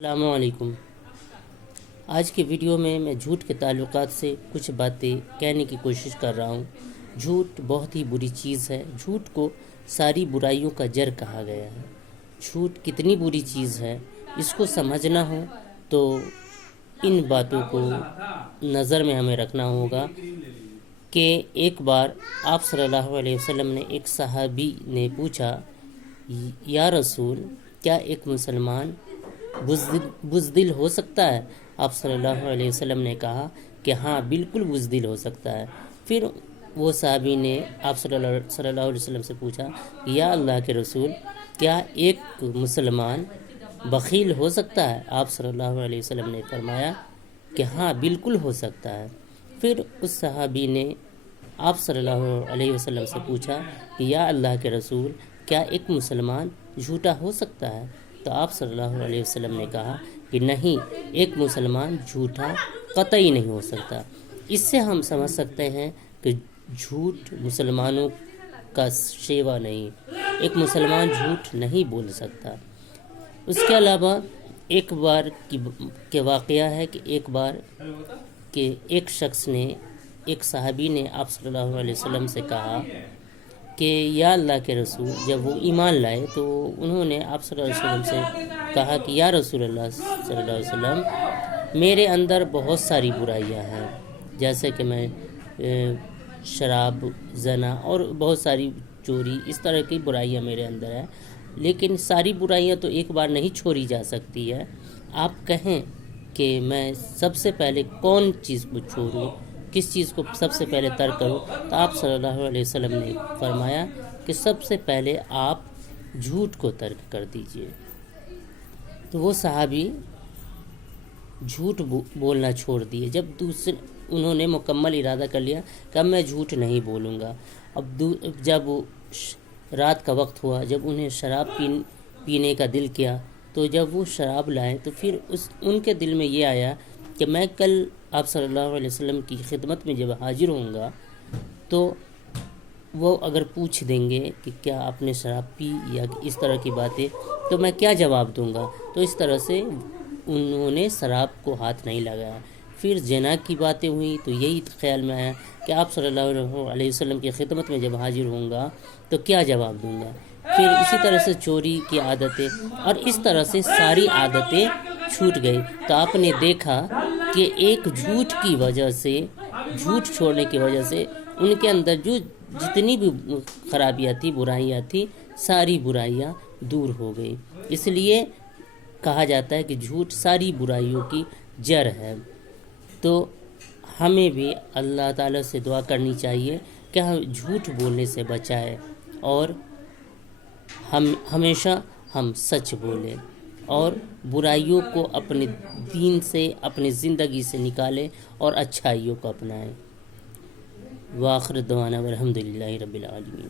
السلام علیکم۔ آج کی ویڈیو میں جھوٹ کے تعلقات سے کچھ باتیں کہنے کی کوشش کر رہا ہوں۔ جھوٹ بہت ہی بری چیز ہے۔ جھوٹ کو ساری برائیوں کا جڑ کہا گیا ہے۔ جھوٹ کتنی بری چیز ہے اس کو سمجھنا ہو تو ان باتوں کو نظر میں ہمیں رکھنا ہوگا کہ ایک بار آپ صلی اللہ علیہ وسلم نے ایک صحابی نے پوچھا، یا رسول، کیا ایک مسلمان بزدل ہو سکتا ہے؟ آپ صلی اللہ علیہ وسلم نے کہا کہ ہاں، بالکل بزدل ہو سکتا ہے۔ پھر وہ صحابی نے آپ صلی اللہ علیہ وسلم سے پوچھا، یا اللہ کے رسول، کیا ایک مسلمان بخیل ہو سکتا ہے؟ آپ صلی اللہ علیہ وسلم نے فرمایا کہ ہاں، بالکل ہو سکتا ہے۔ پھر اس صحابی نے آپ صلی اللہ علیہ وسلم سے پوچھا کہ یا اللہ کے رسول، کیا ایک مسلمان جھوٹا ہو سکتا ہے؟ تو آپ صلی اللہ علیہ وسلم نے کہا کہ نہیں، ایک مسلمان جھوٹا قطعی نہیں ہو سکتا۔ اس سے ہم سمجھ سکتے ہیں کہ جھوٹ مسلمانوں کا شیوا نہیں، ایک مسلمان جھوٹ نہیں بول سکتا۔ اس کے علاوہ ایک بار کے واقعہ ہے کہ ایک بار کہ ایک شخص نے، ایک صحابی نے آپ صلی اللہ علیہ وسلم سے کہا کہ یا اللہ کے رسول، جب وہ ایمان لائے تو انہوں نے آپ صلی اللہ علیہ وسلم سے کہا کہ یا رسول اللہ صلی اللہ علیہ وسلم، میرے اندر بہت ساری برائیاں ہیں، جیسے کہ میں شراب، زنا اور بہت ساری چوری، اس طرح کی برائیاں میرے اندر ہیں، لیکن ساری برائیاں تو ایک بار نہیں چھوڑی جا سکتی ہے۔ آپ کہیں کہ میں سب سے پہلے کون چیز کو چھوڑوں، کس چیز کو سب سے پہلے ترک کروں؟ تو آپ صلی اللہ علیہ وسلم نے فرمایا کہ سب سے پہلے آپ جھوٹ کو ترک کر دیجئے۔ تو وہ صحابی جھوٹ بولنا چھوڑ دیے۔ جب انہوں نے مکمل ارادہ کر لیا کہ اب میں جھوٹ نہیں بولوں گا، جب رات کا وقت ہوا، جب انہیں شراب پینے کا دل کیا، تو جب وہ شراب لائے تو پھر ان کے دل میں یہ آیا کہ میں کل آپ صلی اللہ علیہ وسلم کی خدمت میں جب حاضر ہوں گا تو وہ اگر پوچھ دیں گے کہ کیا آپ نے شراب پی یا اس طرح کی باتیں، تو میں کیا جواب دوں گا؟ تو اس طرح سے انہوں نے شراب کو ہاتھ نہیں لگایا۔ پھر زنا کی باتیں ہوئی تو یہی خیال میں آیا کہ آپ صلی اللہ علیہ وسلم کی خدمت میں جب حاضر ہوں گا تو کیا جواب دوں گا؟ پھر اسی طرح سے چوری کی عادتیں، اور اس طرح سے ساری عادتیں چھوٹ گئی۔ تو آپ نے دیکھا کہ ایک جھوٹ کی وجہ سے، جھوٹ چھوڑنے کی وجہ سے ان کے اندر جو جتنی بھی خرابیاں تھیں، برائیاں تھیں، ساری برائیاں دور ہو گئی۔ اس لیے کہا جاتا ہے کہ جھوٹ ساری برائیوں کی جڑ ہے۔ تو ہمیں بھی اللہ تعالیٰ سے دعا کرنی چاہیے کہ ہم جھوٹ بولنے سے بچائیں اور ہمیشہ ہم سچ بولیں اور برائیوں کو اپنے دین سے، اپنی زندگی سے نکالیں اور اچھائیوں کو اپنائیں۔ وآخر دعوانا والحمدللہ رب العالمین۔